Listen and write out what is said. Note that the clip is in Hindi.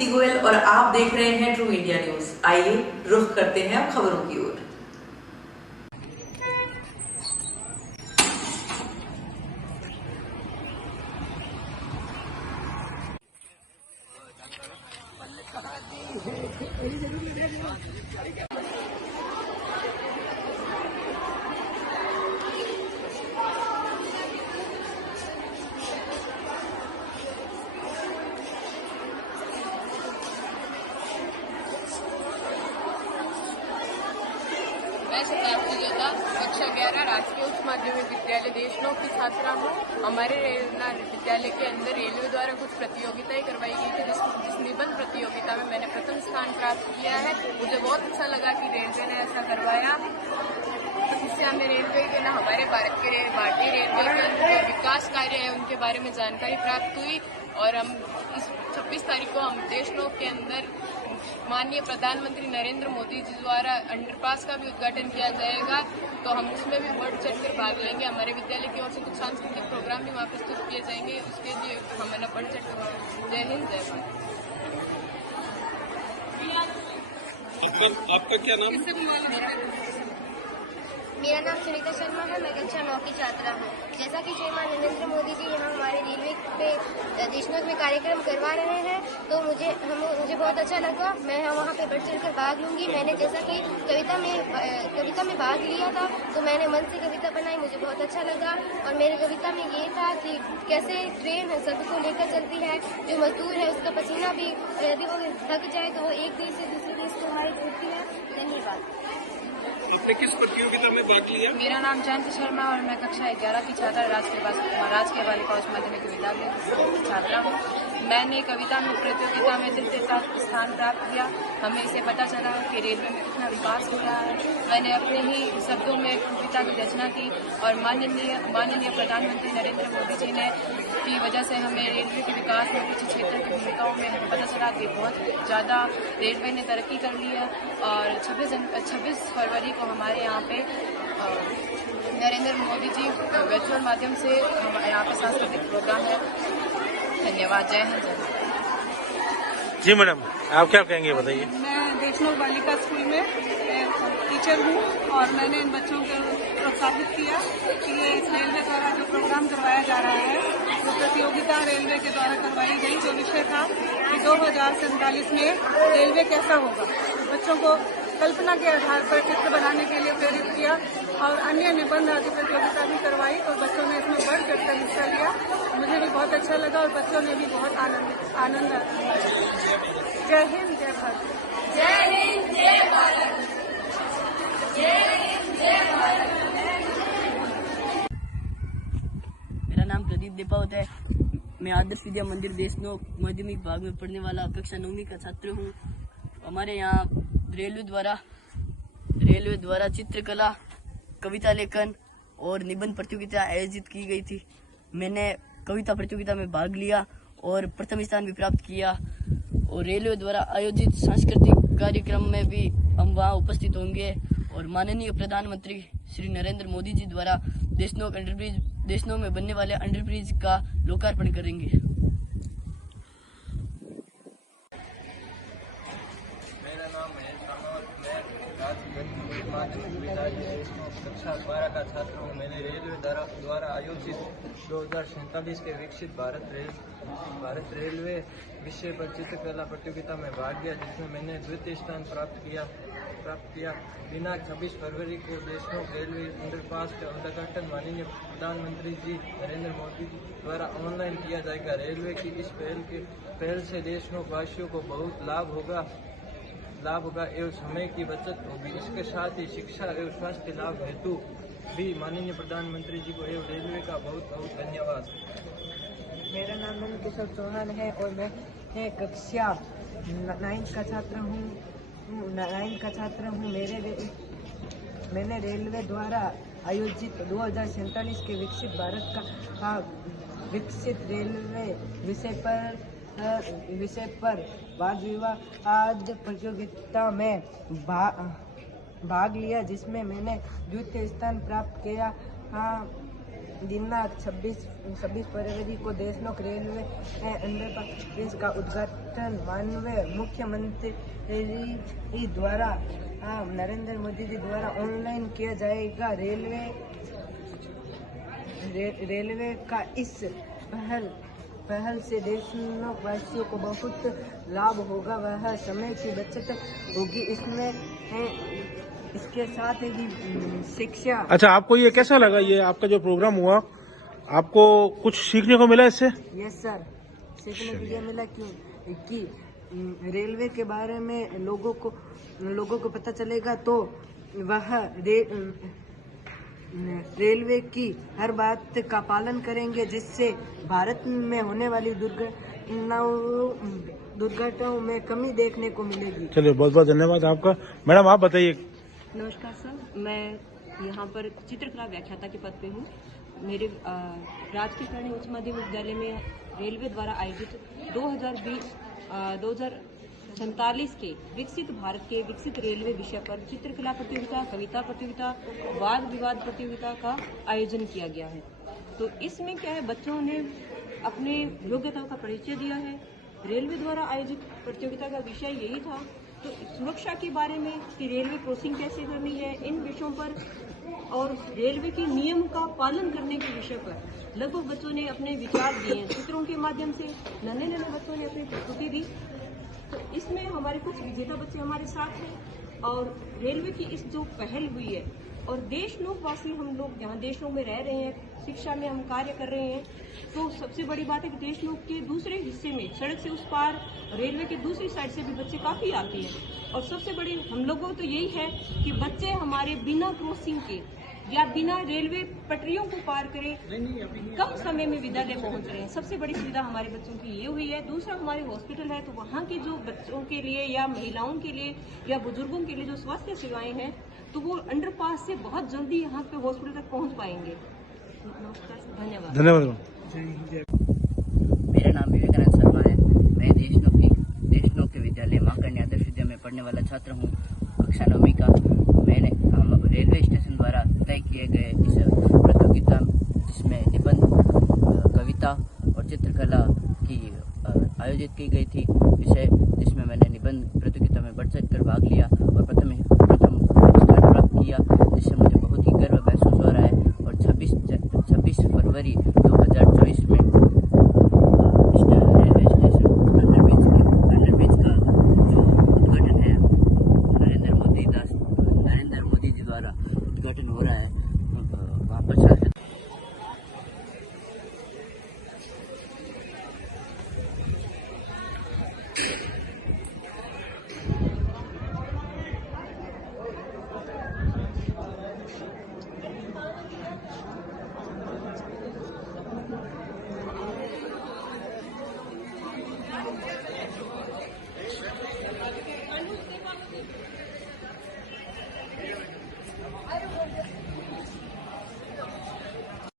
दीप्ति गोयल और आप देख रहे हैं ट्रू इंडिया न्यूज। आइए रुख करते हैं अब खबरों की ओर। मैं शताब्दी जोधा कक्षा 11 राजकीय उच्च माध्यमिक विद्यालय देशनोक की छात्रा हूँ। हमारे विद्यालय के अंदर रेलवे द्वारा कुछ प्रतियोगिताएं करवाई गई थी, जिस निबंध प्रतियोगिता में मैंने प्रथम स्थान प्राप्त किया है। मुझे बहुत अच्छा लगा कि रेलवे ने ऐसा करवाया। इससे हमें रेलवे के हमारे भारत के भारतीय रेलवे के जो विकास कार्य है उनके बारे में जानकारी प्राप्त हुई। और हम इस 26 तारीख को हम देशनोक के अंदर माननीय प्रधानमंत्री नरेंद्र मोदी जी द्वारा अंडरपास का भी उद्घाटन किया जाएगा, तो हम उसमें भी बढ़ चढ़कर भाग लेंगे। हमारे विद्यालय की ओर से कुछ सांस्कृतिक प्रोग्राम भी वहाँ प्रस्तुत किए जाएंगे, उसके लिए हमें बढ़ चढ़कर। जय हिंद, जय भारत। आपका क्या नाम? मेरा नाम सुनीता शर्मा है। मैं कक्षा 9 की छात्रा हूँ। जैसा कि श्रीमान नरेंद्र मोदी जी यहाँ हमारे रेलवे पे देशनोक में कार्यक्रम करवा रहे हैं, तो मुझे बहुत अच्छा लगा। मैं वहाँ पे बढ़ चढ़कर भाग लूंगी। मैंने जैसा कि कविता में भाग लिया था, तो मैंने मन से कविता बनाई, मुझे बहुत अच्छा लगा। और मेरी कविता में ये था कि कैसे ट्रेन सबको लेकर चलती है, जो मजदूर है उसका पसीना भी यदि वो थक जाए तो वो एक देश से दूसरे देश को हमारी छूटती है। धन्यवाद। आपने किस प्रतियोगिता में भाग लिया? मेरा नाम जयंत शर्मा और मैं कक्षा 11 की छात्रा राजकीय बालिका उच्च माध्यमिक विद्यालय की छात्रा हूँ। मैंने कविता में प्रतियोगिता में तृतीय स्थान प्राप्त किया। हमें इससे पता चला कि रेलवे में कितना विकास हो रहा है। मैंने अपने ही शब्दों में कविता की रचना की और माननीय प्रधानमंत्री नरेंद्र मोदी जी ने की वजह से हमें रेलवे के विकास में कुछ क्षेत्र की भूमिकाओं में हमें पता चला कि बहुत ज़्यादा रेलवे ने तरक्की कर ली है। और 26 फरवरी को हमारे यहाँ पे नरेंद्र मोदी जी वर्चुअल माध्यम से यहाँ पे सांस्कृतिक प्रोग्राम है। धन्यवाद। जय हिंद, जय भारत। जी मैडम, आप क्या कहेंगे बताइए? मैं देशनोक बालिका स्कूल में टीचर हूँ और मैंने इन बच्चों को प्रोत्साहित किया कि ये इस रेलवे द्वारा जो प्रोग्राम करवाया जा रहा है, जो प्रतियोगिता रेलवे के द्वारा करवाई गई, जो विषय था कि 2047 में रेलवे कैसा होगा, बच्चों को कल्पना के आधार पर चित्र बनाने के लिए प्रेरित किया और अन्य निबंध आदि प्रतियोगिता भी करवाई। तो बच्चों ने इसमें बढ़ चढ़कर हिस्सा लिया। मुझे भी बहुत अच्छा लगा और बच्चों ने भी बहुत आनंद लिया। जय हिंद, जय भारत। जय हिंद, जय भारत। जय हिंद, जय भारत। मेरा नाम प्रदीप दीपावत है। मैं आदर्श विद्या मंदिर देशनोक माध्यमिक भाग में पढ़ने वाला कक्षा 9वीं का छात्र हूँ। हमारे यहाँ रेलवे द्वारा चित्रकला, कविता लेखन और निबंध प्रतियोगिता आयोजित की गई थी। मैंने कविता प्रतियोगिता में भाग लिया और प्रथम स्थान भी प्राप्त किया। और रेलवे द्वारा आयोजित सांस्कृतिक कार्यक्रम में भी हम वहां उपस्थित होंगे और माननीय प्रधानमंत्री श्री नरेंद्र मोदी जी द्वारा देशनोक में बनने वाले अंडरब्रिज का लोकार्पण करेंगे। मेरा नाम है माध्यमिक विद्यालय कक्षा 12 का छात्र हूँ। मैंने रेलवे द्वारा आयोजित 2047 के विकसित भारत रेलवे विषय पर चित्रकला प्रतियोगिता में भाग लिया, जिसमें मैंने द्वितीय स्थान प्राप्त किया। दिनांक 26 फरवरी को देशनोक रेलवे अंडरपास का उद्घाटन माननीय प्रधानमंत्री जी नरेंद्र मोदी जी द्वारा ऑनलाइन किया जाएगा। रेलवे की इस पहल से देशनोक वासियों को बहुत लाभ होगा एवं समय की बचत होगी। इसके साथ ही शिक्षा एवं स्वास्थ्य लाभ हेतु भी माननीय प्रधानमंत्री जी को एवं रेलवे का बहुत बहुत धन्यवाद। मेरा नाम नंद किशोर चौहान है और मैं कक्षा 9 का छात्र हूँ। मैंने रेलवे द्वारा आयोजित 2047 के विकसित भारत का विकसित रेलवे विषय पर वाद विवाद प्रतियोगिता में भाग लिया, जिसमें मैंने द्वितीय स्थान प्राप्त किया। दिनांक 26 फरवरी को देशनोक रेलवे अंडरपास का उद्घाटन माननीय मुख्यमंत्री द्वारा नरेंद्र मोदी जी द्वारा ऑनलाइन किया जाएगा। रेलवे का इस पहल से देशवासियों को बहुत लाभ होगा, वह समय की बचत होगी। इसके साथ ही शिक्षा। अच्छा, आपको ये कैसा लगा, ये आपका जो प्रोग्राम हुआ, आपको कुछ सीखने को मिला इससे? यस सर, सीखने के लिए मिला कि रेलवे के बारे में लोगों को पता चलेगा, तो वह रेलवे की हर बात का पालन करेंगे, जिससे भारत में होने वाली दुर्घटनाओं में कमी देखने को मिलेगी। चलिए, बहुत बहुत धन्यवाद आपका। मैडम, आप बताइए। नमस्कार सर, मैं यहाँ पर चित्रकला व्याख्याता के पद पे हूँ। मेरे राजकीय करणी उच्च माध्यमिक विद्यालय में रेलवे द्वारा आयोजित 2047 के विकसित भारत के विकसित रेलवे विषय पर चित्रकला प्रतियोगिता, कविता प्रतियोगिता, वाद विवाद प्रतियोगिता का आयोजन किया गया है। तो इसमें क्या है, बच्चों ने अपने योग्यताओं का परिचय दिया है। रेलवे द्वारा आयोजित प्रतियोगिता का विषय यही था, तो सुरक्षा के बारे में कि रेलवे क्रॉसिंग कैसे करनी है, इन विषयों पर, और रेलवे के नियम का पालन करने के विषय पर लगभग बच्चों ने अपने विचार दिए हैं। चित्रों के माध्यम से नन्हे बच्चों ने अपनी प्रस्तुति दी। तो इसमें हमारे कुछ विजेता बच्चे हमारे साथ हैं, और रेलवे की इस जो पहल हुई है, और देशनोकवासी हम लोग यहाँ देशनोक में रह रहे हैं, शिक्षा में हम कार्य कर रहे हैं, तो सबसे बड़ी बात है कि देशनोक के दूसरे हिस्से में सड़क से उस पार रेलवे के दूसरी साइड से भी बच्चे काफी आते हैं। और सबसे बड़ी हम लोगों तो यही है कि बच्चे हमारे बिना क्रॉसिंग के या बिना रेलवे पटरियों को पार करे कम समय में विद्यालय पहुंच रहे हैं। सबसे बड़ी सुविधा हमारे बच्चों की ये हुई है। दूसरा, हमारे हॉस्पिटल है, तो वहाँ के जो बच्चों के लिए या महिलाओं के लिए या बुजुर्गों के लिए जो स्वास्थ्य सेवाएं हैं, तो वो अंडरपास से बहुत जल्दी यहाँ पे हॉस्पिटल तक पहुँच पाएंगे। नमस्कार, धन्यवाद। मेरा नाम विवेकानंद शर्मा है। मैं देशनोक के विद्यालय मां कन्या आदर्श विद्या में पढ़ने वाला छात्र हूँ, कक्षा 9वीं का। हम रेलवे स्टेशन द्वारा तय किए गए इस प्रतियोगिता, जिसमें निबंध, कविता और चित्रकला की आयोजित की गई थी विषय, जिसमें मैंने निबंध प्रतियोगिता में बढ़ चढ़ कर भाग लिया और प्रथम पुरस्कार प्राप्त किया, जिससे मुझे बहुत ही गर्व महसूस हो रहा है। और 26 फरवरी 2024 में रेलवे स्टेशन अंडरब्रिज का जो उद्घाटन है, नरेंद्र मोदी जी द्वारा उद्घाटन हो रहा है, वहाँ पर छात्र